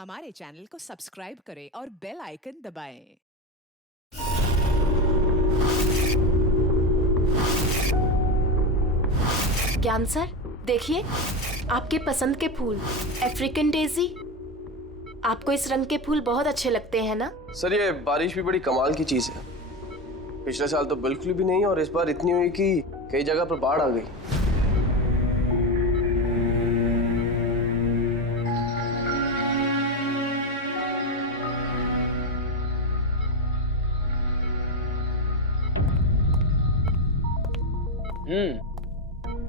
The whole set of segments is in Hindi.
हमारे चैनल को सब्सक्राइब करें और बेल आइकन दबाएं। ज्ञान सर, देखिए आपके पसंद के फूल, अफ्रीकन डेजी। आपको इस रंग के फूल बहुत अच्छे लगते हैं ना? सर ये बारिश भी बड़ी कमाल की चीज है। पिछले साल तो बिल्कुल भी नहीं और इस बार इतनी हुई कि कई जगह पर बाढ़ आ गई।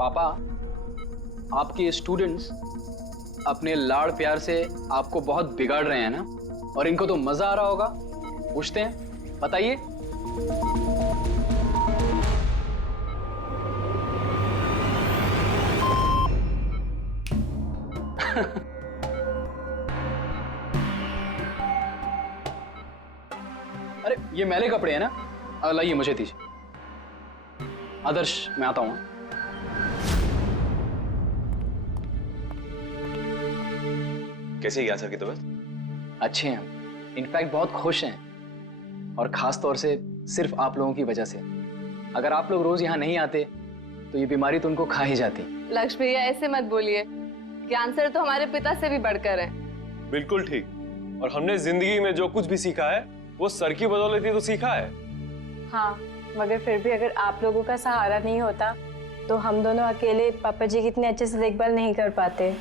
पापा, आपके स्टूडेंट्स अपने लाड़ प्यार से आपको बहुत बिगाड़ रहे हैं ना, और इनको तो मजा आ रहा होगा। पूछते हैं, बताइए। अरे ये मैले कपड़े हैं ना, लाइए मुझे दीजिए। आदर्श, मैं आता हूं। कैसी है ज्ञान सर की तबीयत? अच्छे हैं, इनफैक्ट बहुत खुश हैं, और खास तौर से सिर्फ आप लोगों की वजह से। अगर आप लोग रोज यहाँ नहीं आते तो ये बीमारी तो उनको खा ही जाती। लक्ष्मी भैया ऐसे मत बोलिए, ज्ञान सर तो हमारे पिता से भी बढ़कर हैं। बिल्कुल ठीक। और हमने जिंदगी में जो कुछ भी सीखा है वो सर की बदौलत ही तो सीखा है। हाँ, मगर फिर भी अगर आप लोगों का सहारा नहीं होता तो हम दोनों अकेले पापा जी की इतने अच्छे से देखभाल नहीं कर पाते।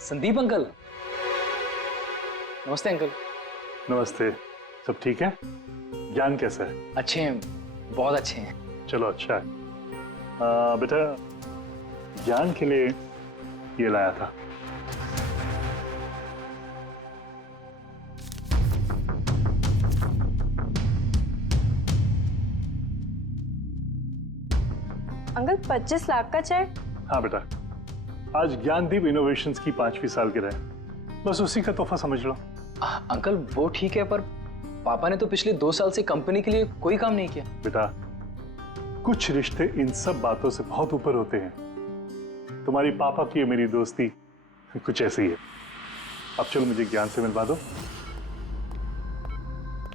संदीप अंकल। नमस्ते अंकल। नमस्ते। सब ठीक है? ज्ञान कैसा है? अच्छे हैं, बहुत अच्छे हैं। चलो अच्छा है। बेटा, ज्ञान के लिए ये लाया था। अंकल 25 लाख का चेक? हाँ बेटा, आज ज्ञानदीप इनोवेशंस की 5वीं सालगिरह है, बस उसी का तोहफा समझ लो। अंकल वो ठीक है, पर पापा ने तो पिछले 2 साल से कंपनी के लिए कोई काम नहीं किया। बेटा, कुछ रिश्ते इन सब बातों से बहुत ऊपर होते हैं। तुम्हारी पापा की मेरी दोस्ती कुछ ऐसी है। अब चलो मुझे ज्ञान से मिलवा दो।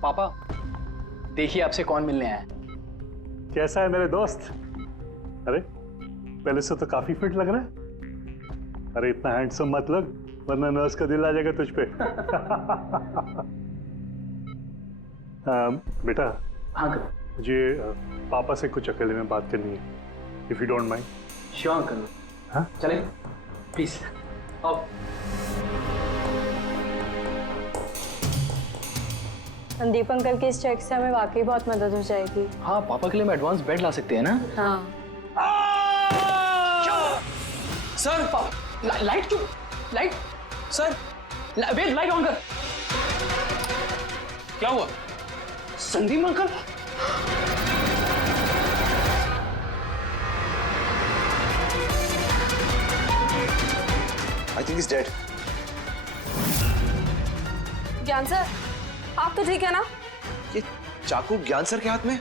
पापा देखिए आपसे कौन मिलने आया है। कैसा है मेरे दोस्त? अरे पहले से तो काफी फिट लग रहा है। अरे इतना हैंडसम मत लग, वरना नर्स का दिल आ जाएगा तुझ पे। बेटा। हाँ अंकल। मुझे पापा से कुछ अकेले में बात करनी है, if you don't mind. Sure uncle. हाँ चले प्लीज आओ। संदीप अंकल के इस चेक से हमें वाकई बहुत मदद हो जाएगी। हाँ, पापा के लिए हम एडवांस बेड ला सकते हैं ना। हाँ। सर लाइट क्यों? Light sir, wait, light on कर। क्या हुआ? Sandeep uncle. I think is dead. Gyan sir, आप तो ठीक है ना? ये चाकू ज्ञान सर के हाथ में?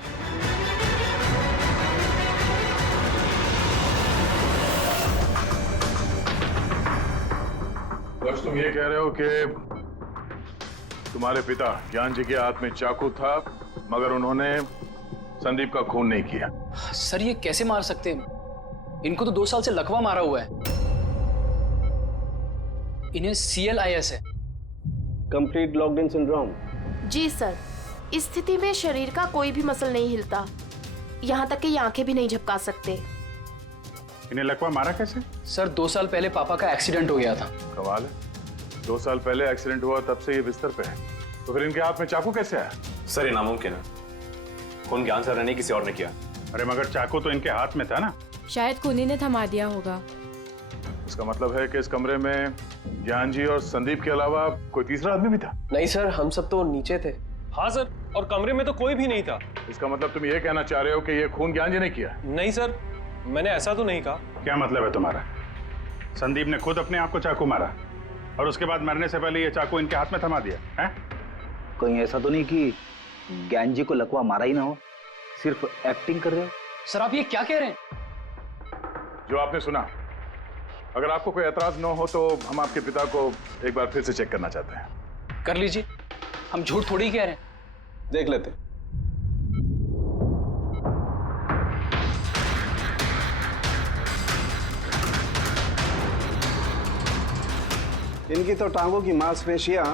बस तुम ये कह रहे हो कि तुम्हारे पिता ज्ञान जी के हाथ में चाकू था, मगर उन्होंने संदीप का खून नहीं किया। सर ये कैसे मार सकते हैं? इनको तो 2 साल से लकवा मारा हुआ है। इन्हें CLIS है, कंप्लीट लॉक्ड इन सिंड्रोम। जी सर, इस स्थिति में शरीर का कोई भी मसल नहीं हिलता, यहाँ तक कि आंखें भी नहीं झपका सकते। इन्हें लकवा मारा कैसे? सर 2 साल पहले पापा का एक्सीडेंट हो गया था। कमाल है, 2 साल पहले एक्सीडेंट हुआ, तब से ये बिस्तर पे है, तो फिर इनके हाथ में चाकू कैसे आया? सर ये नामुमकिन है, खून ज्ञान सर ने किसी और ने किया। अरे मगर चाकू तो इनके हाथ में था ना। शायद कुनी ने थमा दिया होगा। इसका मतलब है कि इस कमरे में ज्ञान जी और संदीप के अलावा कोई तीसरा आदमी भी था? नहीं सर, हम सब तो नीचे थे। हाँ सर, और कमरे में तो कोई भी नहीं था। इसका मतलब तुम ये कहना चाह रहे हो कि ये खून ज्ञान जी ने किया? नहीं सर, मैंने ऐसा तो नहीं कहा। क्या मतलब है तुम्हारा? संदीप ने खुद अपने आप को चाकू मारा और उसके बाद मरने से पहले ये चाकू इनके हाथ में थमा दिया है? कहीं ऐसा तो नहीं कि ज्ञान जी को लकवा मारा ही ना हो, सिर्फ एक्टिंग कर रहे हो? सर आप ये क्या कह रहे हैं? जो आपने सुना, अगर आपको कोई एतराज न हो तो हम आपके पिता को एक बार फिर से चेक करना चाहते हैं। कर लीजिए, हम झूठ थोड़ी कह रहे हैं। देख लेते। इनकी तो टांगों की मांसपेशियां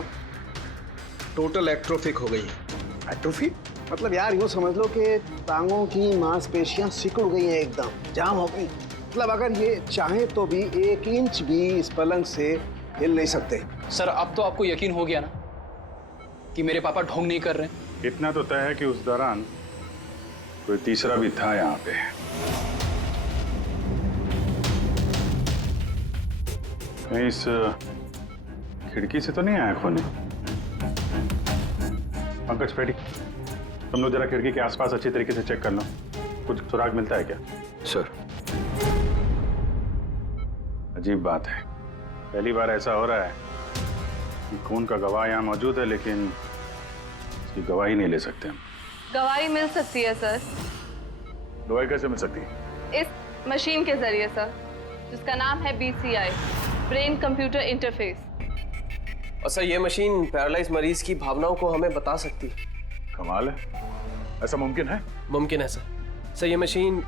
टोटल एट्रोफिक हो गई हैं। एट्रोफिक मतलब यार यूं समझ लो कि टांगों की मांसपेशियां सिकुड़ गई हैं, एकदम जाम हो गई। मतलब अगर ये चाहे तो भी 1 इंच भी इस पलंग से हिल नहीं सकते। सर अब तो आपको यकीन हो गया ना कि मेरे पापा ढोंग नहीं कर रहे हैं? इतना तो तय है कि उस दौरान कोई तीसरा भी था यहाँ पे। कहीं इस खिड़की से तो नहीं आया खून? पंकज पेटी, तुम लोग जरा खिड़की के आसपास अच्छी तरीके से चेक कर लो, कुछ सुराग मिलता है क्या? सर अजीब बात है, पहली बार ऐसा हो रहा है कि खून का गवाह यहाँ मौजूद है लेकिन इसकी गवाही नहीं ले सकते हम। गवाही मिल सकती है सर, गवाही कैसे मिल सकती है? इस मशीन के जरिए सर, जिसका नाम है BCI, ब्रेन कंप्यूटर इंटरफेस। और सर ये मशीन पैरालाइज मरीज की भावनाओं को हमें बता सकती है। कमाल है, ऐसा मुमकिन है? मुमकिन है सर। सर ये मशीन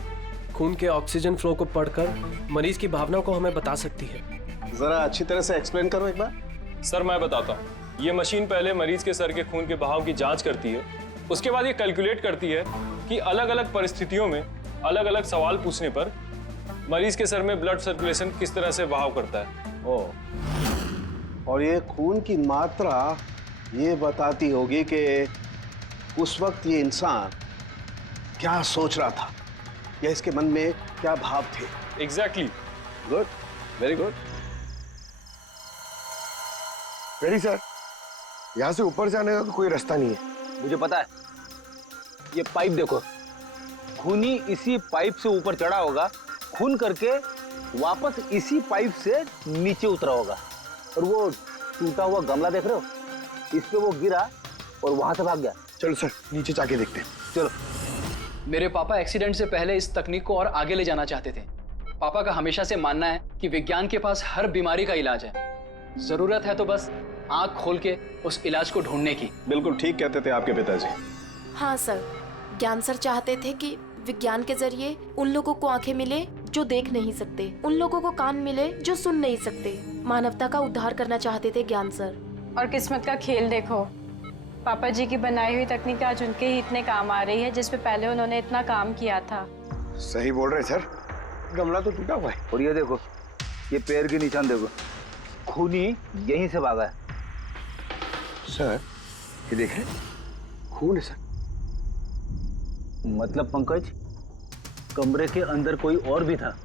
खून के ऑक्सीजन फ्लो को पढ़कर मरीज की भावनाओं को हमें बता सकती है। जरा अच्छी तरह से एक्सप्लेन करो एक बार। सर मैं बताता हूँ, ये मशीन पहले मरीज के सर के खून के बहाव की जांच करती है, उसके बाद ये कैलकुलेट करती है कि अलग अलग परिस्थितियों में अलग अलग सवाल पूछने पर मरीज के सर में ब्लड सर्कुलेशन किस तरह से बहाव करता है। और ये खून की मात्रा ये बताती होगी कि उस वक्त ये इंसान क्या सोच रहा था या इसके मन में क्या भाव थे। Exactly. Good, very good. Very sir, यहाँ से ऊपर जाने का तो कोई रास्ता नहीं है। मुझे पता है, ये पाइप देखो, खूनी इसी पाइप से ऊपर चढ़ा होगा, खून करके वापस इसी पाइप से नीचे उतरा होगा। और वो टूटा हुआ गमला देख रहे हो, इस पे वो गिरा और वहां से भाग गया। चलो सर नीचे जाके देखते हैं। चलो। मेरे पापा एक्सीडेंट से पहले इस तकनीक को और आगे ले जाना चाहते थे। पापा का हमेशा से मानना है कि विज्ञान के पास हर बीमारी का इलाज है, जरूरत है तो बस आंख खोल के उस इलाज को ढूंढने की। बिल्कुल ठीक कहते थे आपके पिताजी। हाँ सर, ज्ञान सर चाहते थे कि विज्ञान के जरिए उन लोगों को आंखें मिले जो देख नहीं सकते, उन लोगों को कान मिले जो सुन नहीं सकते। मानवता का उद्धार करना चाहते थे ज्ञान सर। और किस्मत का खेल देखो, पापा जी की बनाई हुई तकनीक आज उनके ही इतने काम आ रही है जिसपे पहले उन्होंने इतना काम किया था। सही बोल रहे सर, गमला तो टूटा हुआ है। और ये देखो, ये पैर के निशान देखो, खूनी यहीं से भागा है। सर ये देखें, खून है सर। मतलब पंकज, कमरे के अंदर कोई और भी था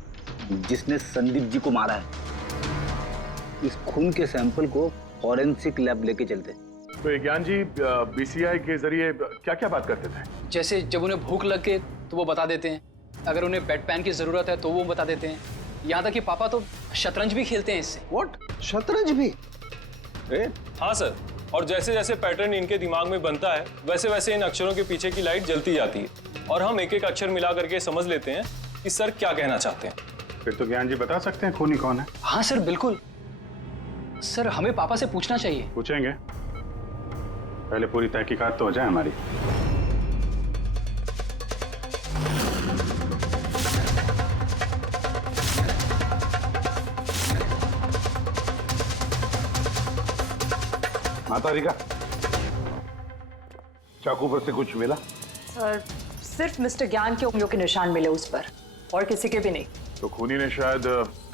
जिसने संदीप जी को मारा है। इस खून के सैंपल को फॉरेंसिक लैब लेके चलते। तो ज्ञान जी BCI के जरिए क्या क्या बात करते थे? जैसे जब उन्हें भूख लग के तो वो बता देते हैं, अगर उन्हें बेड पैन की जरूरत है तो वो बता देते हैं। यहाँ तक कि पापा तो शतरंज भी खेलते हैं इससे। व्हाट? शतरंज भी? हाँ सर, और जैसे जैसे पैटर्न इनके दिमाग में बनता है वैसे वैसे इन अक्षरों के पीछे की लाइट जलती जाती है और हम एक एक अक्षर मिला करके समझ लेते हैं कि सर क्या कहना चाहते हैं। फिर तो ज्ञान जी बता सकते हैं खूनी कौन है। हाँ सर बिल्कुल। सर हमें पापा से पूछना चाहिए। पूछेंगे, पहले पूरी तहकीकात तो हो जाए हमारी। माता रिका, चाकू पर से कुछ मिला? सर सिर्फ मिस्टर ज्ञान के उंगलियों के निशान मिले उस पर, और किसी के भी नहीं। तो खूनी ने शायद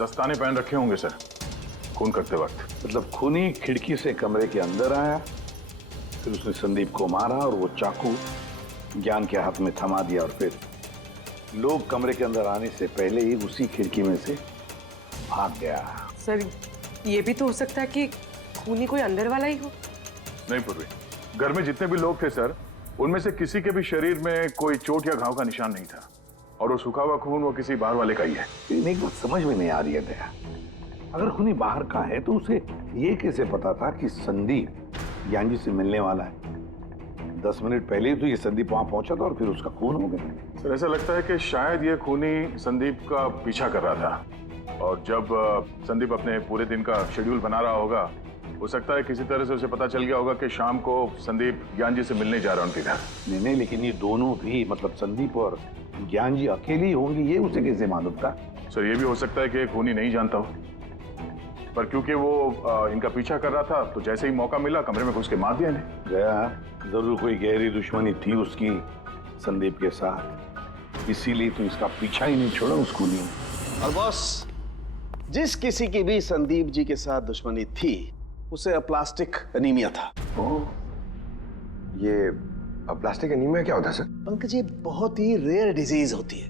दस्ताने पहन रखे होंगे सर खून करते वक्त। मतलब खूनी खिड़की से कमरे के अंदर आया, फिर उसने संदीप को मारा और वो चाकू ज्ञान के हाथ में थमा दिया और फिर लोग कमरे के अंदर आने से पहले ही उसी खिड़की में से भाग गया। सर ये भी तो हो सकता है कि खूनी कोई अंदर वाला ही हो। नहीं पूर्वी, घर में जितने भी लोग थे सर, उनमें से किसी के भी शरीर में कोई चोट या घाव का निशान नहीं था, और वो सूखा हुआ खून वो किसी बाहर वाले का ही है। एक बात समझ में नहीं आ रही है दया, अगर खूनी बाहर का है तो उसे ये कैसे पता था कि संदीप ज्ञान जी से मिलने वाला है? 10 मिनट पहले ही तो ये संदीप वहां पहुंचा था और फिर उसका खून हो गया। सर ऐसा लगता है कि शायद ये खूनी संदीप का पीछा कर रहा था और जब संदीप अपने पूरे दिन का शेड्यूल बना रहा होगा, हो सकता है किसी तरह से उसे पता चल गया होगा कि शाम को संदीप ज्ञान जी से मिलने जा रहा है उनके घर। नहीं, लेकिन ये दोनों भी, मतलब संदीप और ज्ञान जी अकेले ही होंगे, ये उसे कैसे मालूम था? सर ये भी हो सकता है कि खूनी नहीं जानता हो, पर क्योंकि वो इनका पीछा कर रहा था तो जैसे ही मौका मिला कमरे में घुस के मार दिया इन्हें। गया जरूर कोई गहरी दुश्मनी थी उसकी संदीप के साथ, इसीलिए तो इसका पीछा ही नहीं छोड़ा उस खूनी ने। और बॉस, जिस किसी की भी संदीप जी के साथ दुश्मनी थी उसे अप्लास्टिक एनीमिया था। ये अप्लास्टिक एनीमिया क्या होता है सर? पंकज, ये बहुत ही रेयर डिजीज होती है।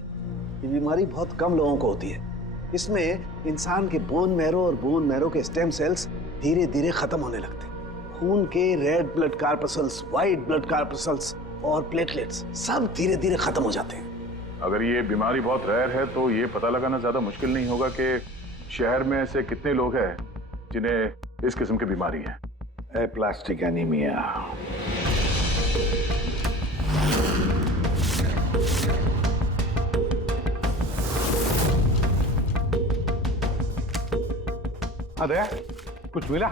ये बीमारी बहुत कम लोगों को होती है। इसमें इंसान के बोन मैरो और बोन मैरो के स्टेम सेल्स धीरे धीरे खत्म होने लगते हैं। खून के red blood corpuscles, white blood corpuscles और प्लेटलेट्स सब धीरे धीरे खत्म हो जाते हैं। अगर ये बीमारी बहुत रेयर है तो ये पता लगाना ज्यादा मुश्किल नहीं होगा कि शहर में ऐसे कितने लोग हैं जिन्हें इस किस्म की बीमारी है। Aplastic anaemia. दया, कुछ मिला?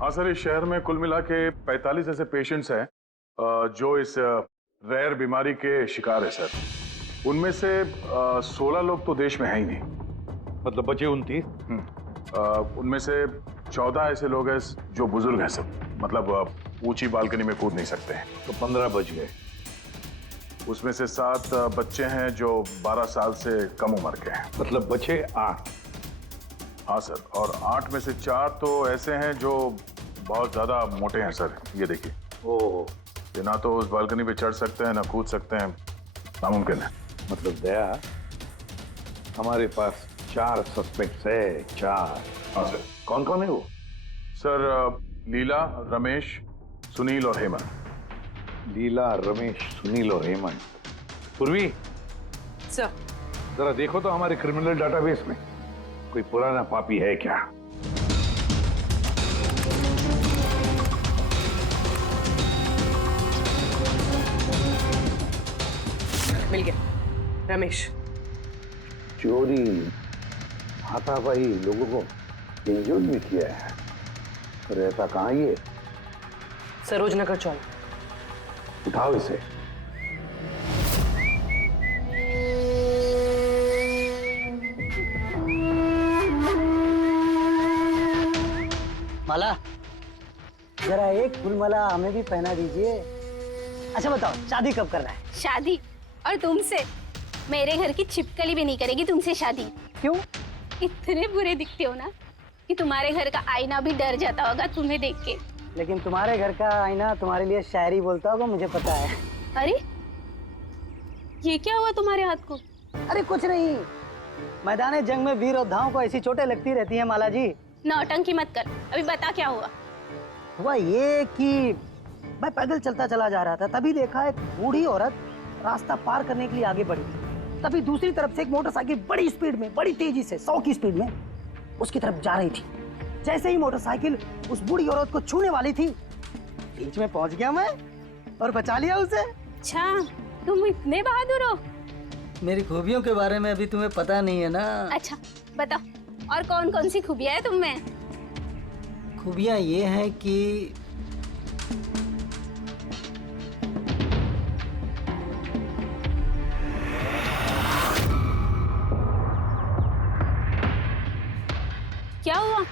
हाँ सर, इस शहर में कुल मिला के 45 ऐसे पेशेंट्स हैं जो इस रेयर बीमारी के शिकार है सर। उनमें से 16 लोग तो देश में है ही नहीं, मतलब बचे 29। उनमें से 14 ऐसे लोग हैं जो बुजुर्ग हैं सर, मतलब ऊंची बालकनी में कूद नहीं सकते हैं। तो 15 बच गए। उसमें से 7 बच्चे हैं जो 12 साल से कम उम्र के हैं, मतलब बचे 8। हाँ सर, और 8 में से 4 तो ऐसे हैं जो बहुत ज्यादा मोटे हैं सर। ये देखिए, ये ना तो उस बालकनी पे चढ़ सकते हैं ना कूद सकते हैं, नामुमकिन है। मतलब दया, हमारे पास 4 सस्पेक्ट्स है। 4। हाँ सर। कौन कौन है वो? सर लीला, रमेश, सुनील और हेमंत। लीला, रमेश, सुनील और हेमंत। पूर्वी सर, जरा देखो तो हमारे क्रिमिनल डाटाबेस में कोई पुराना पापी है क्या? मिल गया, रमेश। चोरी, हाथापाई, लोगों को इंजर्ड भी किया है। रहता कहाँ ये? सरोजनगर चौक। उठाओ इसे। माला, जरा एक फूल माला हमें भी पहना दीजिए। अच्छा बताओ, शादी कब करना है? शादी? और तुमसे? मेरे घर की छिपकली भी नहीं करेगी तुमसे शादी। क्यों? इतने बुरे दिखते हो ना कि तुम्हारे घर का आईना भी डर जाता होगा तुम्हें देख के। लेकिन तुम्हारे घर का आईना तुम्हारे लिए शायरी बोलता होगा, मुझे पता है। अरे ये क्या हुआ तुम्हारे हाथ को? अरे कुछ नहीं, मैदान जंग में वीर योद्धाओं को ऐसी चोटें लगती रहती हैं माला जी। नौटंकी मत कर, अभी बता क्या हुआ। हुआ ये कि मैं पैदल चलता चला जा रहा था, तभी देखा एक बूढ़ी औरत रास्ता पार करने के लिए आगे बढ़ी। तभी दूसरी तरफ से एक मोटरसाइकिल बड़ी स्पीड में, बड़ी तेजी से 100 की स्पीड में उसकी तरफ जा रही थी। जैसे ही मोटरसाइकिल उस बूढ़ी औरत को छूने वाली थी, बीच में पहुंच गया मैं और बचा लिया उसे। अच्छा, तुम इतने बहादुर हो। मेरी खूबियों के बारे में अभी तुम्हें पता नहीं है ना। अच्छा बताओ, और कौन कौन सी खूबियां है तुम में? खूबियां ये हैं कि क्या हुआ?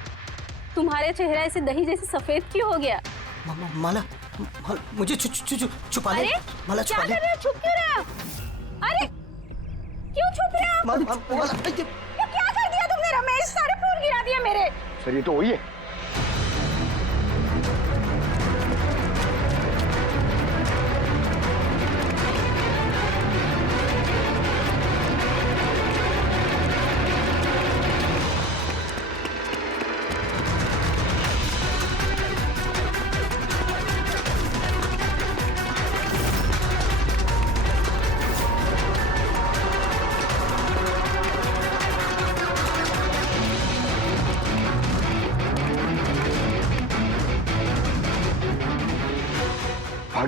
तुम्हारे चेहरा ऐसे दही जैसे सफेद क्यों हो गया? माला, मुझे छुपा ले। अरे माला, क्या कर रहे हो? छुप क्यों रहे हो? अरे क्यों छुप रहे हो? ये क्या कर दिया तुमने? रमेश, सारे फूल गिरा दिया मेरे। सर ये तो वही है।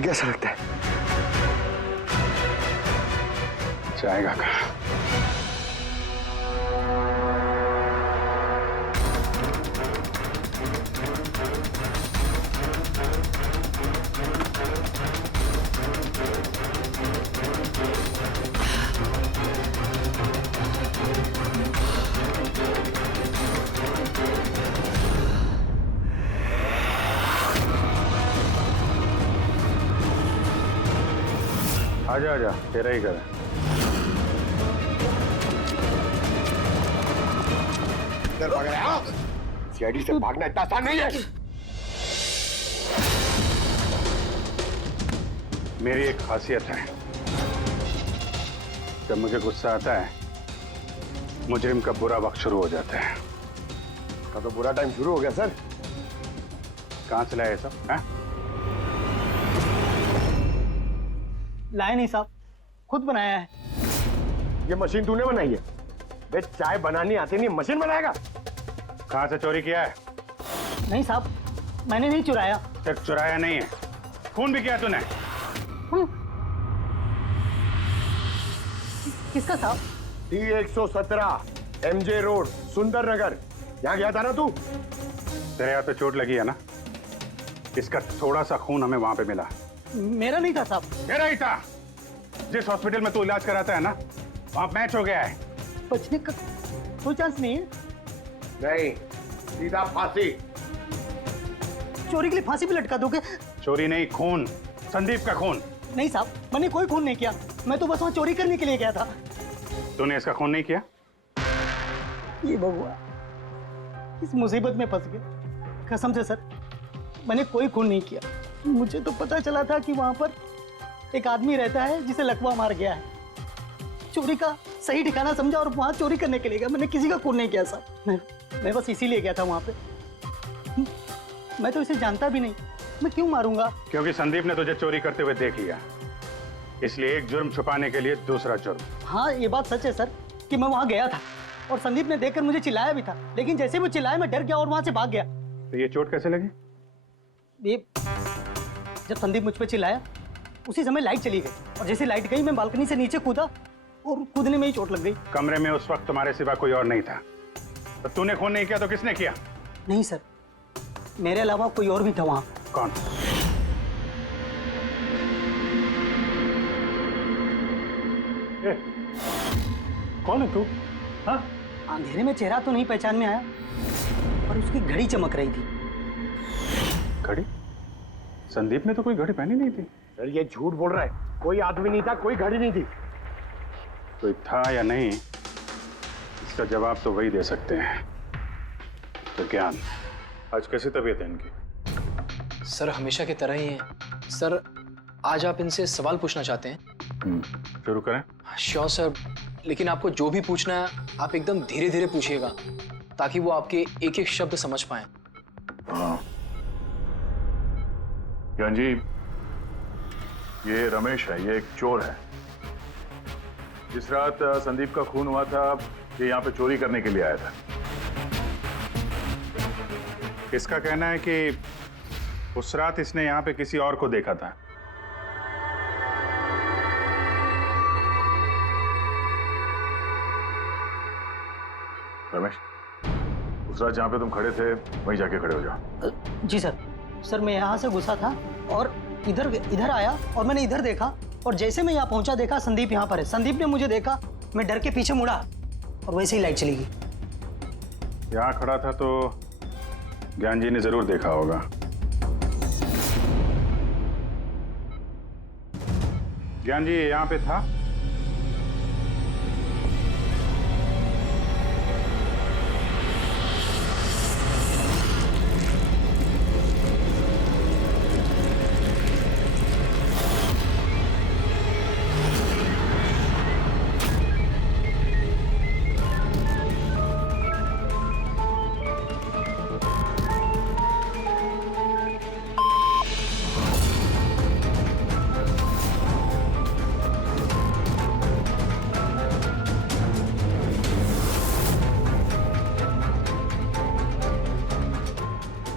कैसा लगता है? जाएगा कहाँ? आजा आजा, तेरा ही घर है। सीआईडी से भागना इतना आसान नहीं है। मेरी एक खासियत है, जब मुझे गुस्सा आता है मुजरिम का बुरा वक्त शुरू हो जाता है। का तो बुरा टाइम शुरू हो गया सर। कहाँ से लाया ये सब? हैं? लाए नहीं साहब, खुद बनाया है। ये मशीन तूने बनाई है? बे चाय बनानी आती नहीं, मशीन बनाएगा? कहाँ से चोरी किया है? नहीं साहब, मैंने नहीं चुराया। सिर्फ चुराया नहीं है, खून भी किया तूने। किसका साहब? T117 MJ रोड सुंदर नगर, यहाँ गया था ना तू? तेरे हाथ पे चोट लगी है ना, इसका थोड़ा सा खून हमें वहां पे मिला। मेरा नहीं था साहब। तेरा ही था। जिस हॉस्पिटल में तू इलाज कराता है ना, वहां मैच हो गया है। बचने का कोई चांस नहीं है। नहीं, सीधा फांसी। चोरी के लिए फांसी भी लटका दोगे? चोरी नहीं, खून, संदीप का खून। नहीं साहब, मैंने कोई खून नहीं किया, मैं तो बस वहां चोरी करने के लिए गया था। तूने इसका खून नहीं किया? ये भगवान, इस मुसीबत में फंस गए। कसम से सर, मैंने कोई खून नहीं किया। मुझे तो पता चला था कि वहां पर एक आदमी रहता है जिसे लकवा मार गया है। चोरी का सही ठिकाना समझा और वहां चोरी करने के लिए गया। मैंने किसी का खून नहीं किया साहब। मैं बस इसीलिए गया था वहां पे। मैं तो इसे जानता भी नहीं, मैं क्यों मारूंगा? क्योंकि संदीप ने तुझे चोरी करते हुए देख लिया, इसलिए एक जुर्म छुपाने के लिए दूसरा जुर्म। हाँ, ये बात सच है सर कि मैं वहां गया था और संदीप ने देखकर मुझे चिल्लाया भी था, लेकिन जैसे वो चिल्लाया मैं डर गया और वहां से भाग गया। तो ये चोट कैसे लगी? ये जब संदीप मुझ पर चिल्लाया उसी समय लाइट चली गई और जैसे लाइट गई मैं बालकनी से नीचे कूदा और कूदने में ही चोट लग गई। कमरे में उस वक्त तुम्हारे सिवा कोई और नहीं था, तो तूने खून नहीं किया तो किसने किया? नहीं सर, मेरे अलावा कोई और भी था वहां। कौन? कौन है तू? हाँ? अंधेरे में चेहरा तो नहीं पहचान में आया, पर उसकी घड़ी चमक रही थी। घड़ी? संदीप ने तो कोई घड़ी पहनी नहीं थी। सर ये झूठ बोल रहा है, कोई आदमी नहीं था, कोई घड़ी नहीं थी। कोई था या नहीं, इसका जवाब तो वही दे सकते हैं। तो ज्ञान, आज कैसी तबीयत है इनकी? सर हमेशा की तरह ही है। सर आज आप इनसे सवाल पूछना चाहते हैं? शुरू करें? श्योर सर, लेकिन आपको जो भी पूछना है आप एकदम धीरे धीरे पूछिएगा ताकि वो आपके एक एक शब्द समझ पाए। हाँ। ज्ञान जी, ये रमेश है, ये एक चोर है। जिस रात संदीप का खून हुआ था, ये यहाँ पे चोरी करने के लिए आया था। इसका कहना है कि उस रात इसने यहाँ पे किसी और को देखा था। रमेश, उस रात जहाँ पे तुम खड़े थे वहीं जाके खड़े हो जाओ। जी सर। सर मैं यहाँ से घुसा था और इधर आया और मैंने इधर देखा और जैसे मैं यहाँ पहुंचा देखा संदीप यहाँ पर है। संदीप ने मुझे देखा, मैं डर के पीछे मुड़ा और वैसे ही लाइट चली गई। यहाँ खड़ा था तो ज्ञान जी ने जरूर देखा होगा। ज्ञान जी यहाँ पे था?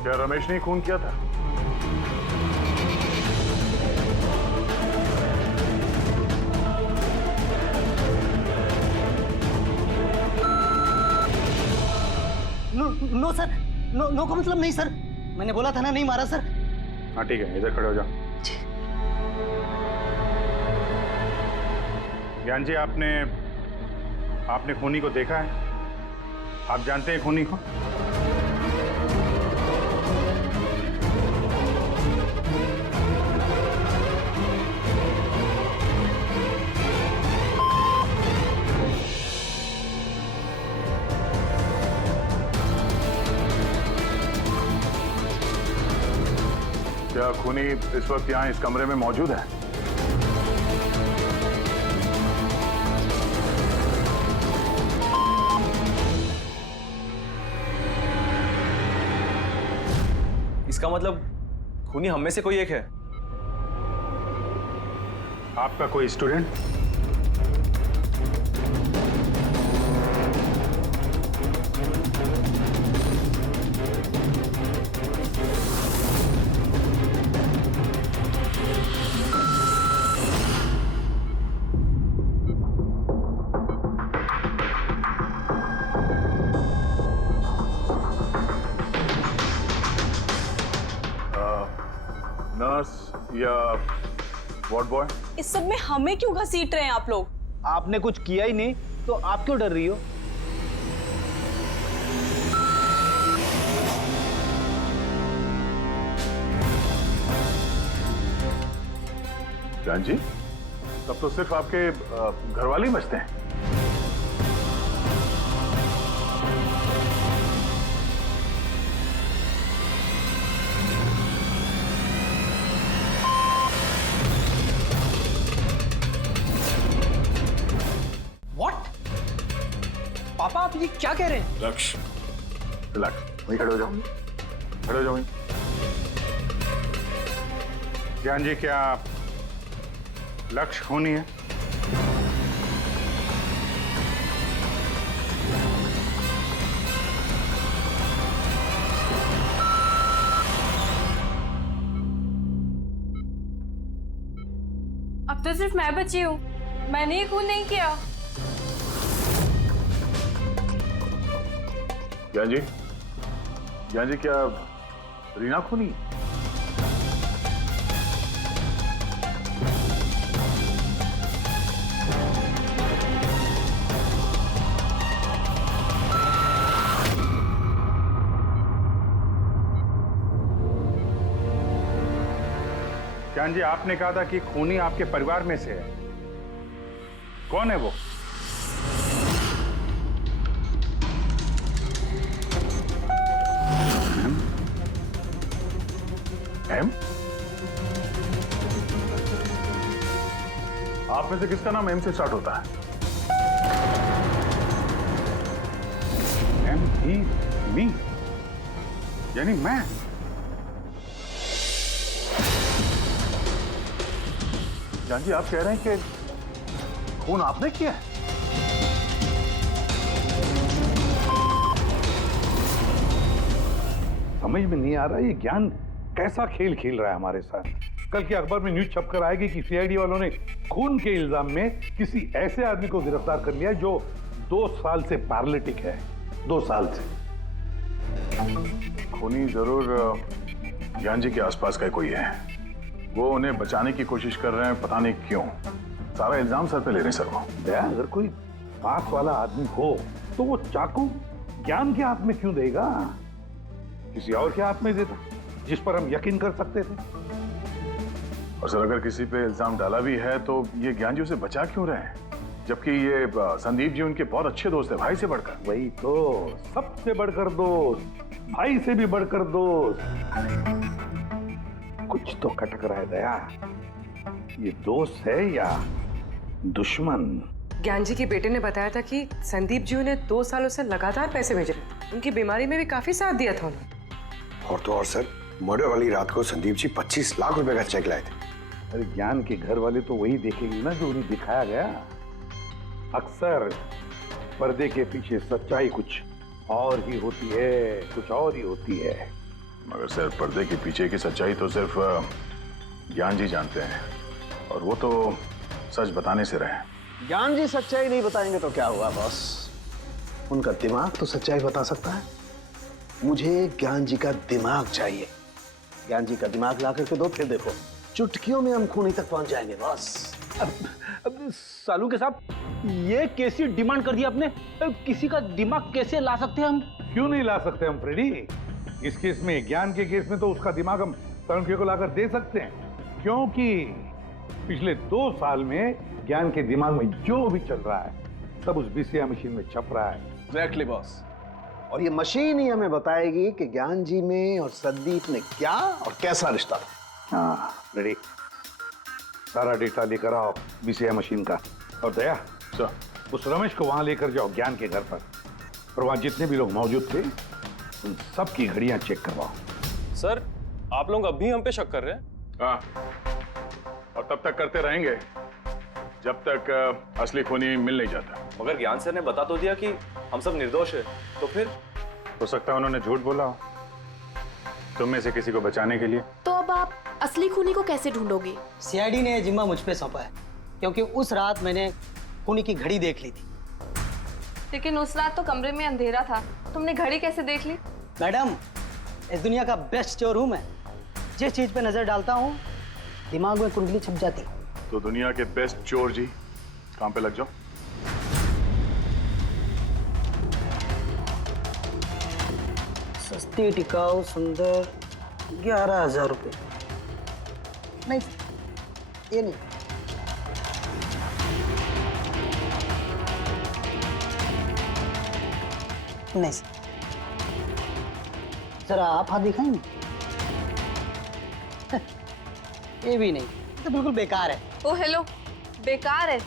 क्या रमेश ने खून किया था? नो का मतलब नहीं सर, मैंने बोला था ना नहीं मारा सर। हाँ ठीक है, इधर खड़े हो जाओ। ज्ञान जी, आपने खूनी को देखा है? आप जानते हैं खूनी को? क्या खूनी इस वक्त यहाँ इस कमरे में मौजूद है? इसका मतलब खूनी हम में से कोई एक है। आपका कोई स्टूडेंट? नर्स या वार्ड बॉय? इस सब में हमें क्यों घसीट रहे हैं आप लोग? आपने कुछ किया ही नहीं तो आप क्यों डर रही हो? ज्ञान जी, तब तो सिर्फ आपके घर वाले ही बचते हैं। पापा आप ये क्या कह रहे हैं? लक्ष्य, रिलैक्स, वहीं खड़े हो जाओ, खड़े हो जाओ वहीं। ज्ञान जी, क्या लक्ष्य खूनी है? अब तो सिर्फ मैं बची हूँ, मैंने ही खून नहीं किया। ज्ञान जी, क्या रीना खूनी? ज्ञान जी, आपने कहा था कि खूनी आपके परिवार में से है। कौन है वो? एम? आप में से किसका नाम एम से स्टार्ट होता है? एम ही मी, यानी मैं। जान जी, आप कह रहे हैं कि खून आपने किया है? समझ में नहीं आ रहा ये ज्ञान कैसा खेल खेल रहा है हमारे साथ। कल के अखबार में न्यूज छपकर आएगी कि सीआईडी वालों ने खून के इल्जाम में किसी ऐसे आदमी को गिरफ्तार कर लिया जो 2 साल से पैरालिटिक है। 2 साल से। खूनी जरूर ज्ञान जी के आसपास का कोई है। वो उन्हें बचाने की कोशिश कर रहे हैं, पता नहीं क्यों। सारा इल्जाम सर पे ले रहे हैं सर वो। दया, अगर कोई पास वाला आदमी हो तो वो चाकू ज्ञान के हाथ में क्यों देगा? किसी और के हाथ में देता जिस पर हम यकीन कर सकते थे। और सर, अगर किसी पे इल्जाम डाला भी है तो ये ज्ञान जी उसे बचा क्यों रहे हैं? जबकि ये संदीप जी उनके बहुत अच्छे दोस्त है, भाई से बढ़कर। वही तो, सबसे बढ़कर दोस्त, भाई से भी बढ़कर दोस्त। कुछ तो खटक रहा है दया। ये दोस्त है या दुश्मन? ज्ञान जी के बेटे ने बताया था कि संदीप जी उन्हें 2 सालों से लगातार पैसे भेज रहे थे। उनकी बीमारी में भी काफी साथ दिया था उन्होंने। और तो और सर, मर्डर वाली रात को संदीप जी 25 लाख रुपए का चेक लाए थे। अरे ज्ञान के घर वाले तो वही देखेंगे ना जो उन्हें दिखाया गया। अक्सर पर्दे के पीछे सच्चाई कुछ और ही होती है, कुछ और ही होती है। मगर सर, पर्दे के पीछे की सच्चाई तो सिर्फ ज्ञान जी जानते हैं, और वो तो सच बताने से रहे। ज्ञान जी सच्चाई नहीं बताएंगे तो क्या हुआ बॉस? उनका दिमाग तो सच्चाई बता सकता है। मुझे ज्ञान जी का दिमाग चाहिए। ज्ञान जी का दिमाग ला करके दो, फिर देखो चुटकियों में हम खूनी तक पहुंच जाएंगे बॉस। अब सालू के साहब, ये कैसी डिमांड कर दी आपने? किसी का दिमाग कैसे ला सकते हैं हम? क्यों नहीं ला सकते हम फ्रेडी? इस केस में, ज्ञान के केस में तो उसका दिमाग हम तरुण को लाकर दे सकते हैं, क्योंकि पिछले 2 साल में ज्ञान के दिमाग में जो भी चल रहा है सब उस बीसीआई मशीन में छप रहा है। Exactly boss. और ये मशीन ही हमें बताएगी कि ज्ञान जी में और संदीप में क्या और कैसा रिश्ता था। हाँ रेडी, सारा डेटा लेकर आओ बीसीआई मशीन का। और दया सर, उस रमेश को वहां लेकर जाओ ज्ञान के घर पर, और वहां जितने भी लोग मौजूद थे उन सब की घड़ियां चेक करवाओ। सर, आप लोग अब भी हम पे शक कर रहे हैं? हाँ, और तब तक करते रहेंगे जब तक असली खूनी मिल नहीं जाता। मगर ज्ञान सर ने बता तो दिया कि हम सब निर्दोष है, तो फिर? हो सकता है उन्होंने झूठ बोला हो तुम में से किसी को बचाने के लिए। तो अब आप असली खूनी को कैसे ढूंढोगे? सीआईडी ने जिम्मा मुझ पे सौंपा है, क्योंकि उस रात मैंने खूनी की घड़ी देख ली थी। लेकिन उस रात तो कमरे में अंधेरा था, तुमने घड़ी कैसे देख ली? मैडम, इस दुनिया का बेस्ट चोर हूं मैं। जिस चीज पे नजर डालता हूं दिमाग में कुंडली छप जाती। तो दुनिया के बेस्ट चोर जी, काम पे लग जाओ। सस्ती, टिकाऊ, सुंदर, 11,000 रुपए। नहीं, ये नहीं। नहीं जरा आप हाथ दिखाएंगे? ये भी नहीं, तो बिल्कुल बेकार है। ओ हेलो, बेकार है?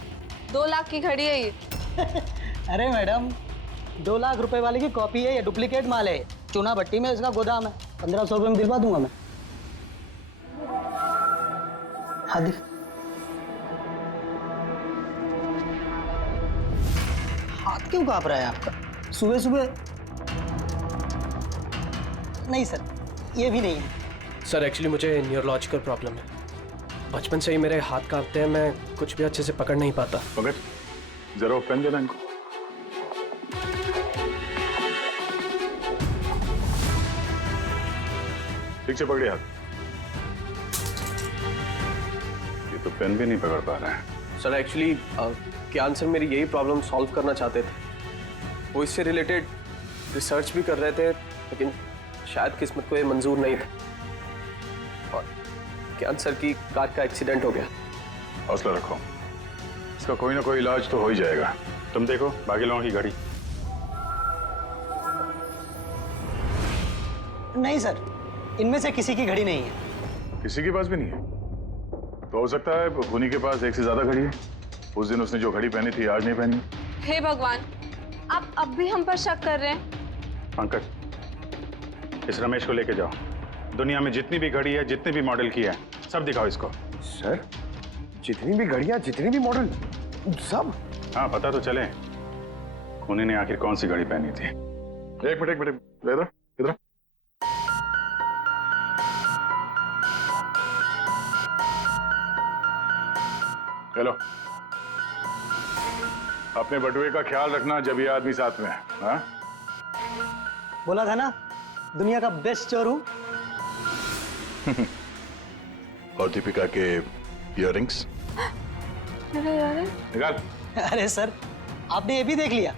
2 लाख की घड़ी है ये। अरे मैडम, 2 लाख रुपए वाले की कॉपी है, ये डुप्लीकेट माल है। चूना भट्टी में इसका गोदाम है, 1500 रुपए में दिलवा दूंगा मैं। हाँ दिख। हाथ क्यों कांप रहा है आपका सुबह सुबह? नहीं सर, ये भी नहीं है। सर एक्चुअली मुझे न्यूरोलॉजिकल प्रॉब्लम है, बचपन से ही मेरे हाथ कांपते हैं, मैं कुछ भी अच्छे से पकड़ नहीं पाता। पंकज, जरा पेन देना इनको। ठीक से पकड़िए हाथ। ये तो पेन भी नहीं पकड़ पा रहा है। सर एक्चुअली ज्ञान सर मेरी यही प्रॉब्लम सॉल्व करना चाहते थे। वो इससे रिलेटेड रिसर्च भी कर रहे थे, लेकिन शायद किस्मत को ये मंजूर नहीं था और ज्ञान सर की कार का एक्सीडेंट हो गया। हौसला रखो, इसका कोई ना कोई इलाज तो हो ही जाएगा। तुम देखो बाकी लोगों की घड़ी। नहीं सर, इनमें से किसी की घड़ी नहीं है। किसी के पास भी नहीं है? तो हो सकता है खूनी के पास एक से ज्यादा घड़ी है। उस दिन उसने जो घड़ी पहनी थी आज नहीं पहनी। हे भगवान, आप अब भी हम पर शक कर रहे हैं? पंकज, इस रमेश को लेके जाओ। दुनिया में जितनी भी घड़ी है, जितने भी मॉडल की है, सब दिखाओ इसको। सर, जितनी भी घड़ियां, जितने भी मॉडल, सब? हाँ, पता तो चले खूनी ने आखिर कौन सी घड़ी पहनी थी। एक मिनट इधर इधर। हेलो, अपने बटुए का ख्याल रखना जब ये आदमी साथ में है। हाँ? बोला था ना, दुनिया का बेस्ट चोर हूं। और दीपिका के इयररिंग्स निकाल। अरे सर, आपने ये भी देख लिया?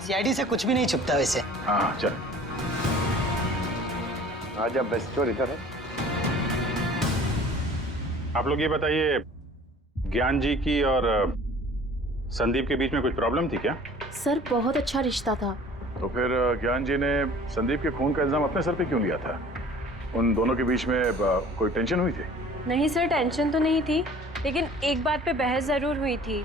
सीआईडी से कुछ भी नहीं छुपता वैसे। हाँ चल। आजा, बेस्ट चोर इधर है। आप लोग ये बताइए, ज्ञान जी की और संदीप के बीच में कुछ प्रॉब्लम थी क्या? सर बहुत अच्छा रिश्ता था। तो फिर ज्ञान जी ने संदीप के खून का इल्जाम अपने सर पे क्यों लिया था? उन दोनों के बीच में कोई टेंशन हुई थी? नहीं सर, टेंशन तो नहीं थी, लेकिन एक बात पे बहस जरूर हुई थी।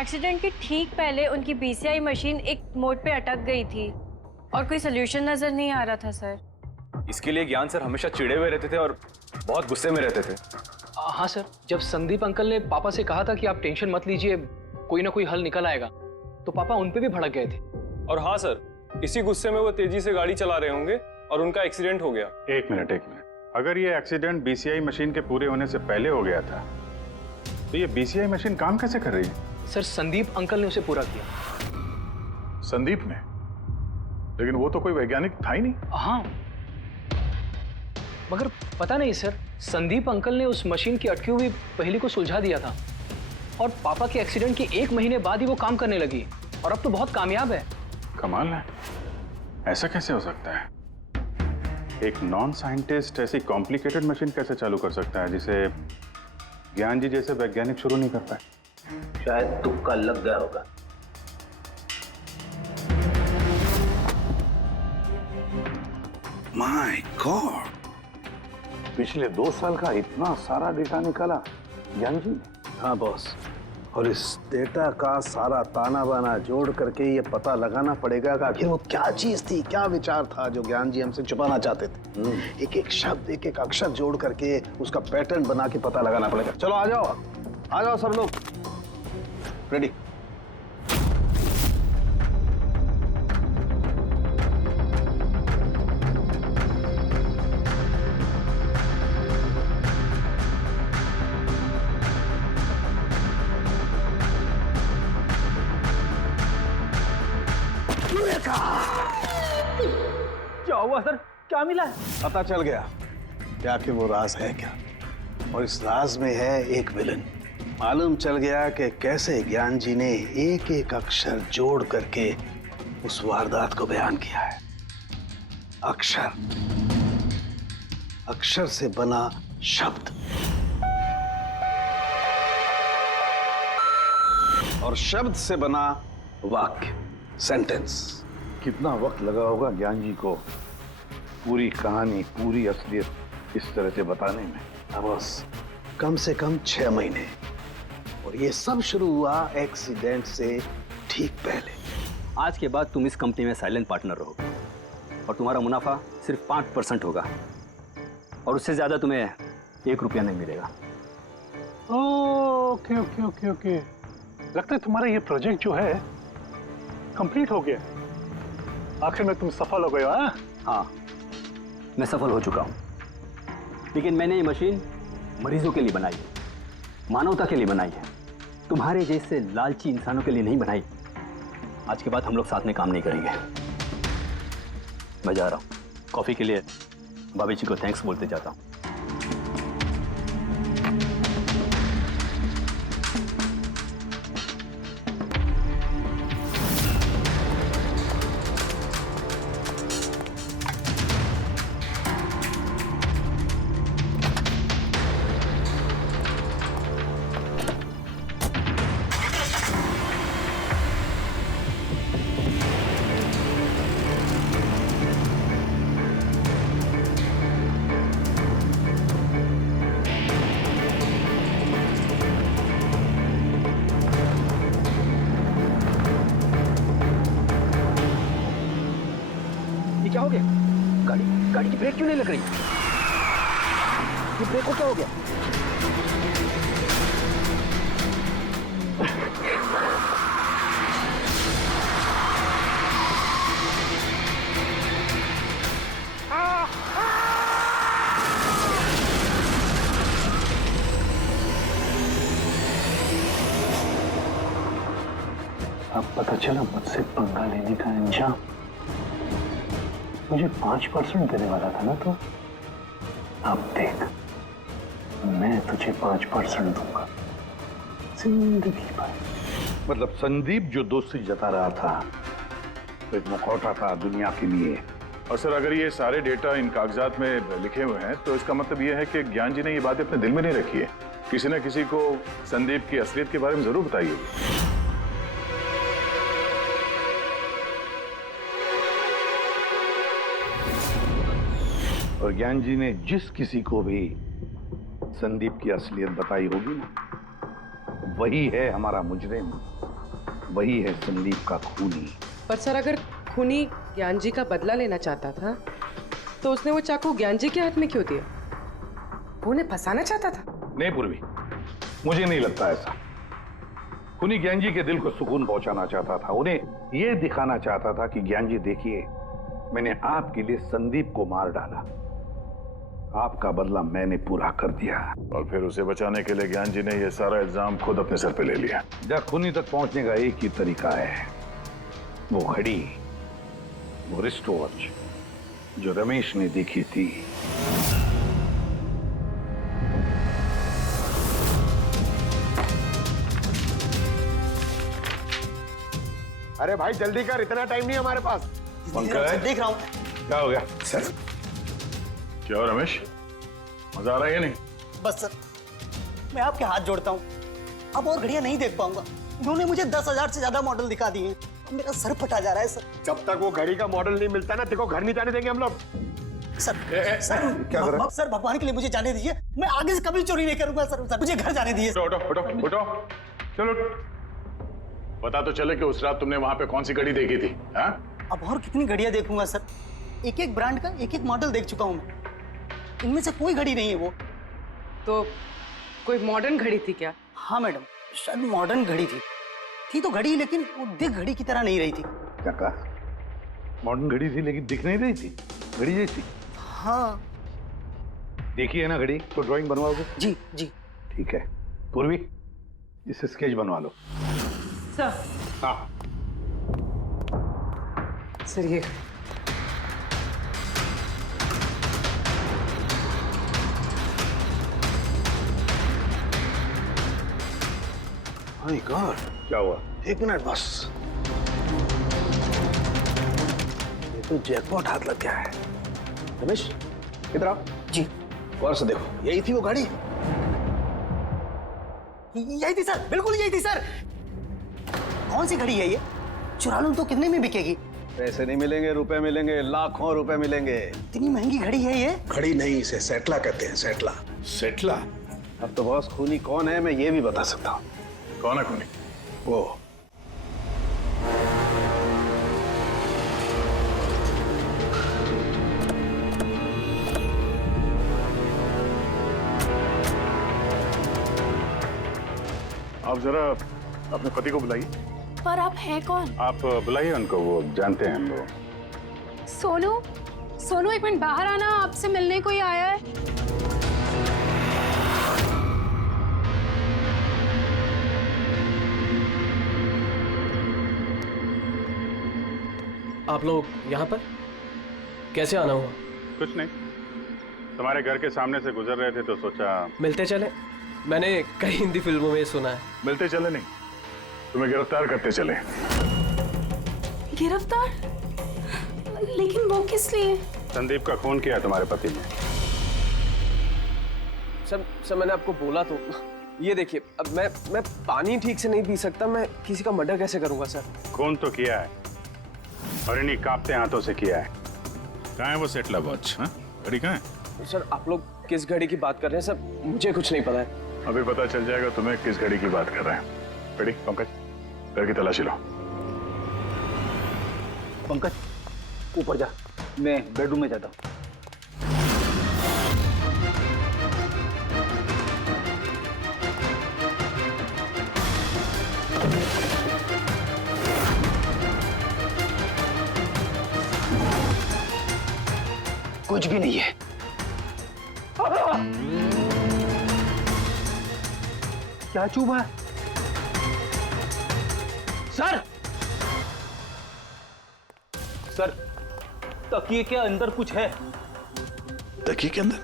एक्सीडेंट के ठीक पहले उनकी बीसीआई मशीन एक मोड़ पे अटक गई थी और कोई सोल्यूशन नजर नहीं आ रहा था सर। इसके लिए ज्ञान सर हमेशा चिढ़े हुए रहते थे और बहुत गुस्से में रहते थे। हाँ सर, जब संदीप अंकल ने पापा से कहा था कि आप टेंशन मत लीजिए, कोई ना कोई हल निकल आएगा, तो पापा उन पे भी भड़क गए थे। और हाँ सर, इसी गुस्से में वो तेजी से गाड़ी चला रहे होंगे और उनका एक्सीडेंट हो गया। एक मिनट। अगर ये एक्सीडेंट बीसीआई मशीन के पूरे होने से पहले हो गया था, तो ये बीसीआई मशीन काम कैसे कर रही है? सर, संदीप अंकल ने उसे पूरा किया। संदीप ने? लेकिन वो तो कोई वैज्ञानिक था ही नहीं। हाँ, मगर पता नहीं सर, संदीप अंकल ने उस मशीन की अटकी हुई पहेली को सुलझा दिया था और पापा के एक्सीडेंट के 1 महीने बाद ही वो काम करने लगी और अब तो बहुत कामयाब है। कमाल है, ऐसा कैसे हो सकता है? एक नॉन साइंटिस्ट ऐसी कॉम्प्लिकेटेड मशीन कैसे चालू कर सकता है जिसे ज्ञान जी जैसे वैज्ञानिक शुरू नहीं कर पाए? शायद तुक्का लग गया होगा। माय गॉड, पिछले 2 साल का इतना सारा डेटा निकाला ज्ञान जी ने। हाँ बॉस, और इस डेटा का सारा ताना बाना जोड़ करके ये पता लगाना पड़ेगा कि आखिर वो क्या चीज थी, क्या विचार था जो ज्ञान जी हमसे छुपाना चाहते थे। एक एक शब्द, एक एक अक्षर जोड़ करके उसका पैटर्न बना के पता लगाना पड़ेगा। चलो आ जाओ सब लोग, रेडी। क्या हुआ सर, क्या मिला? पता चल गया कि आखिर वो राज है क्या, और इस राज में है एक विलन। मालूम चल गया कि कैसे ज्ञान जी ने एक एक अक्षर जोड़ करके उस वारदात को बयान किया है। अक्षर से बना शब्द और शब्द से बना वाक्य, सेंटेंस। कितना वक्त लगा होगा ज्ञान जी को पूरी कहानी, पूरी असलियत इस तरह से बताने में? बस कम से कम 6 महीने, और ये सब शुरू हुआ एक्सीडेंट से ठीक पहले। आज के बाद तुम इस कंपनी में साइलेंट पार्टनर रहोगे और तुम्हारा मुनाफा सिर्फ 5% होगा और उससे ज्यादा तुम्हें 1 रुपया नहीं मिलेगा। ओके ओके ओके ओके, लगता है तुम्हारा ये प्रोजेक्ट जो है कंप्लीट हो गया। आखिर में तुम सफल हो गए हो। हाँ, मैं सफल हो चुका हूँ, लेकिन मैंने ये मशीन मरीजों के लिए बनाई है, मानवता के लिए बनाई है, तुम्हारे जैसे लालची इंसानों के लिए नहीं बनाई। आज के बाद हम लोग साथ में काम नहीं करेंगे। मैं जा रहा हूँ, कॉफी के लिए भाभी जी को थैंक्स बोलते जाता हूँ। क्या हो गया? गाड़ी की ब्रेक क्यों नहीं लग रही? ये ब्रेक को क्या हो गया? अब पता चला मुझसे पंगा लेने का अंजाम। मुझे 5% देने वाला था ना, तो अब देख, मैं तुझे 5% दूंगा जिंदगी भर। मतलब संदीप जो दोस्ती जता रहा था तो एक मुखौटा था दुनिया के लिए। और सर, अगर ये सारे डेटा इन कागजात में लिखे हुए हैं तो इसका मतलब ये है कि ज्ञान जी ने ये बातें अपने दिल में नहीं रखी है। किसी न किसी को संदीप की असलियत के बारे में जरूर बताई होगी। और ज्ञान जी ने जिस किसी को भी संदीप की असलियत बताई होगी ना, वही है हमारा मुजरिम, वही है संदीप का खूनी। पर सर, अगर खूनी ज्ञान जी का बदला लेना चाहता था तो उसने वो चाकू ज्ञान जी के हाथ में क्यों दिया? वो उन्हें फंसाना चाहता था? नहीं पूर्वी, मुझे नहीं लगता ऐसा। खूनी ज्ञान जी के दिल को सुकून पहुंचाना चाहता था, उन्हें यह दिखाना चाहता था कि ज्ञान जी देखिए, मैंने आपके लिए संदीप को मार डाला, आपका बदला मैंने पूरा कर दिया। और फिर उसे बचाने के लिए ज्ञान जी ने यह सारा इल्जाम खुद अपने सर पे ले लिया। जब खूनी तक पहुंचने का एक ही तरीका है, वो घड़ी वो रिस्ट वॉच जो रमेश ने देखी थी। अरे भाई जल्दी कर, इतना टाइम नहीं हमारे पास। देख रहा हूँ। क्या हो गया सर? क्या हो रमेश, मजा आ रहा है या नहीं? बस सर, मैं आपके हाथ जोड़ता हूँ, अब और घड़ियां नहीं देख पाऊंगा। इन्होंने मुझे 10,000 से ज्यादा मॉडल दिखा दिए हैं, मेरा सर फटा जा रहा है सर। जब तक वो घड़ी का मॉडल नहीं मिलता ना, देखो घर नहीं जाने देंगे हम लोग। सर क्या कर रहा है? सर भगवान के लिए मुझे जाने दीजिए, मैं आगे से कभी चोरी नहीं करूंगा सर, मुझे घर जाने दीजिए। उठो उठो उठो उठो, चलो पता तो चले कि उस रात तुमने वहां पे कौन सी घड़ी देखी थी। हाँ? अब और कितनी घड़ियां देखूंगा सर, एक एक ब्रांड का एक एक मॉडल देख चुका हूँ मैं, इनमें से कोई घड़ी नहीं है वो। तो कोई मॉडर्न घड़ी थी क्या? हाँ मैडम, शायद मॉडर्न घड़ी थी तो घड़ी, लेकिन वो दिख घड़ी की तरह नहीं रही थी। क्या कहा? मॉडर्न घड़ी थी लेकिन दिख नहीं रही थी, घड़ी जैसी। हाँ देखी है ना घड़ी, तो ड्राइंग बनवाओगे? जी जी ठीक है। पूर्वी, इसे स्केच बनवा लो। सर। हाँ सर ये माय गॉड, क्या हुआ? 1 मिनट बस, ये तो जैकपॉट हाथ लग गया है। रमेश इधर आओ। जी। और से देखो, यही थी वो गाड़ी। यही थी सर, बिल्कुल यही थी सर। कौन सी घड़ी है ये? चुरा लूं तो कितने में बिकेगी? पैसे नहीं मिलेंगे, रुपए मिलेंगे, लाखों रुपए मिलेंगे। इतनी महंगी घड़ी है ये? घड़ी नहीं, इसे सेटला कहते हैं, सेटला। सेटला? अब तो बॉस खूनी कौन है मैं ये भी बता सकता हूँ। कौन है खूनी? वो आप जरा अपने पति को बुलाइए। पर आप हैं कौन? आप बुलाइए उनको, वो जानते हैं हम लोग। सोनू, सोनू एक मिनट बाहर आना, आपसे मिलने कोई आया है। आप लोग यहाँ पर कैसे आना हुआ? कुछ नहीं, तुम्हारे घर के सामने से गुजर रहे थे तो सोचा मिलते चले। मैंने कई हिंदी फिल्मों में सुना है। मिलते चले नहीं, तुम्हें गिरफ्तार करते चले। गिरफ्तार? लेकिन वो किस लिए? संदीप का खून किया तुम्हारे पति ने। सर मैंने आपको बोला तो, ये देखिए, अब मैं पानी ठीक से नहीं पी सकता, मैं किसी का मर्डर कैसे करूंगा सर? खून तो किया है और इन्हीं कांपते हाथों से किया है। कहाँ है वो सेटला वॉच? घड़ी कहाँ है? सर आप लोग किस घड़ी की बात कर रहे हैं सर? मुझे कुछ नहीं पता है। अभी पता चल जाएगा तुम्हें किस घड़ी की बात कर रहे हैं। रेडी पंकज, घर की तलाशी लो। पंकज ऊपर जा, मैं बेडरूम में जाता हूँ। कुछ भी नहीं है। क्या चुभा है? सर, सर तकिए के अंदर कुछ है। तकिए के अंदर?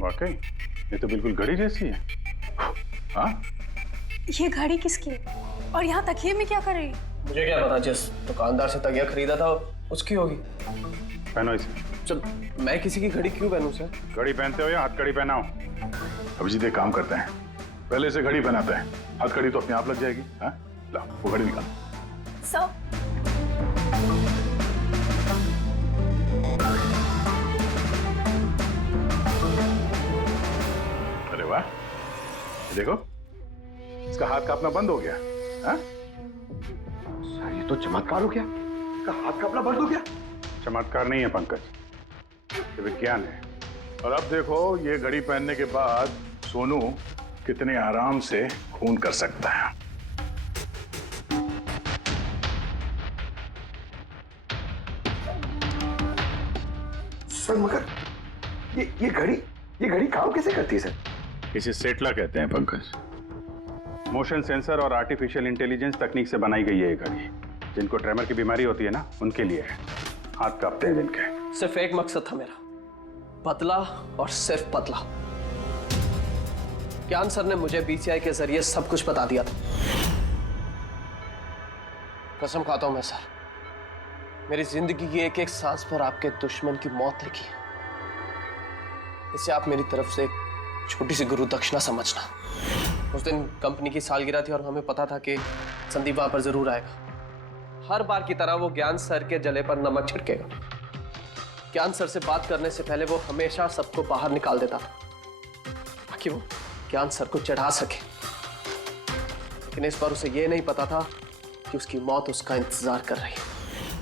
वाकई ये तो बिल्कुल घड़ी जैसी है। हाँ, ये घड़ी किसकी है? और यहाँ तकिए में क्या कर रही है? मुझे क्या पता, जिस दुकानदार से तकिया खरीदा था उसकी होगी। पहनो इसे। चल, मैं किसी की घड़ी क्यों पहनूं सर? घड़ी पहनते हो या हथकड़ी पहनाओ? अभिजीत एक काम करते हैं, पहले से घड़ी पहनाते हैं, हथकड़ी तो अपने आप लग जाएगी। हाँ, ला वो घड़ी निकाल। सर अरे वाह, देखो इसका हाथ कांपना बंद हो गया। हाँ? सर ये तो चमत्कार हो गया, इसका हाथ कांपना बंद हो गया। चमत्कार नहीं है पंकज, ये विज्ञान है। और अब देखो ये घड़ी पहनने के बाद सोनू कितने आराम से खून कर सकता है। सर मगर ये घड़ी काम कैसे करती है सर? इसे सेटला कहते हैं पंकज। मोशन सेंसर और आर्टिफिशियल इंटेलिजेंस तकनीक से बनाई गई है ये घड़ी। जिनको ट्रेमर की बीमारी होती है ना, उनके लिए है। हाथ कांपते हैं जिनके। सिर्फ एक मकसद था मेरा, पतला और सिर्फ पतला। ज्ञान सर ने मुझे बीसीआई के जरिए सब कुछ बता दिया था। कसम खाता हूं मैं सर, मेरी जिंदगी की एक एक सांस पर आपके दुश्मन की मौत लिखी है। इसे आप मेरी तरफ से एक छोटी सी गुरु दक्षिणा समझना। उस दिन कंपनी की सालगिरह थी और हमें पता था कि संदीप वहां पर जरूर आएगा। हर बार की तरह वो ज्ञान सर के जले पर नमक छिड़केगा। ज्ञान सर से बात करने से पहले वो हमेशा सबको बाहर निकाल देता था ताकि वो ज्ञान सर को चढ़ा सके। लेकिन इस बार उसे ये नहीं पता था कि उसकी मौत उसका इंतजार कर रही है।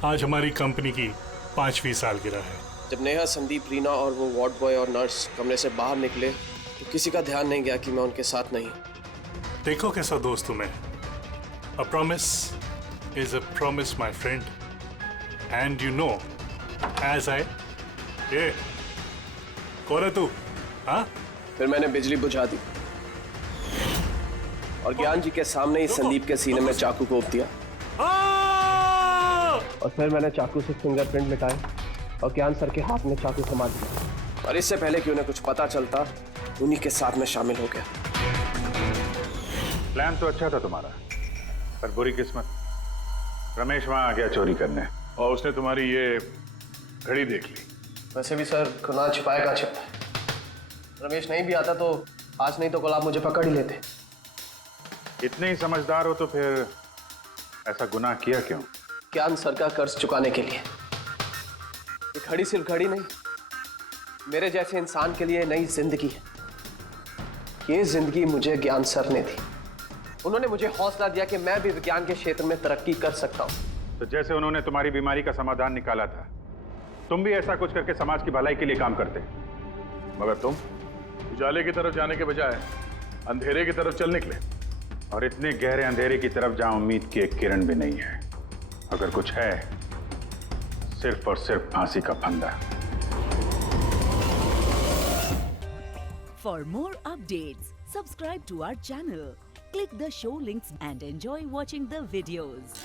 आज हमारी कंपनी की 5वीं सालगिरह है। जब नेहा, संदीप, रीना और वो वार्ड बॉय और नर्स कमरे से बाहर निकले तो किसी का ध्यान नहीं गया कि मैं उनके साथ नहीं। देखो कैसा दोस्त हूं मैं। A promise is a promise, my friend. And you know, as I... ये कौन है तू? हाँ? फिर मैंने बिजली बुझा दी और ज्ञान जी के सामने ही संदीप के सीने में चाकू घोंप दिया। और फिर मैंने चाकू से फिंगरप्रिंट मिटाए और ज्ञान सर के हाथ में चाकू थमा दिया। और इससे पहले कि उन्हें कुछ पता चलता, उन्हीं के साथ में शामिल हो गया। प्लान तो अच्छा था तुम्हारा, पर बुरी किस्मत, रमेश वहां आ गया चोरी करने और उसने तुम्हारी ये घड़ी देख ली। वैसे भी सर, गुनाह छिपाए का छिपा है। रमेश नहीं भी आता तो आज नहीं तो कल आप मुझे पकड़ ही लेते। इतने ही समझदार हो तो फिर ऐसा गुनाह किया क्यों? ज्ञान सर का कर्ज चुकाने के लिए। ये घड़ी सिर्फ घड़ी नहीं, मेरे जैसे इंसान के लिए नई जिंदगी है। ये जिंदगी मुझे ज्ञान सर ने दी। उन्होंने मुझे हौसला दिया कि मैं भी विज्ञान के क्षेत्र में तरक्की कर सकता हूं। तो जैसे उन्होंने तुम्हारी बीमारी का समाधान निकाला था, तुम भी ऐसा कुछ करके समाज की भलाई के लिए काम करते। मगर तुम उजाले की तरफ जाने के बजाय अंधेरे की तरफ चल निकले, और इतने गहरे अंधेरे की तरफ जहां उम्मीद की एक किरण भी नहीं है। अगर कुछ है, सिर्फ और सिर्फ फांसी का फंदा। For more updates, subscribe to our channel, click the show links and enjoy watching the videos.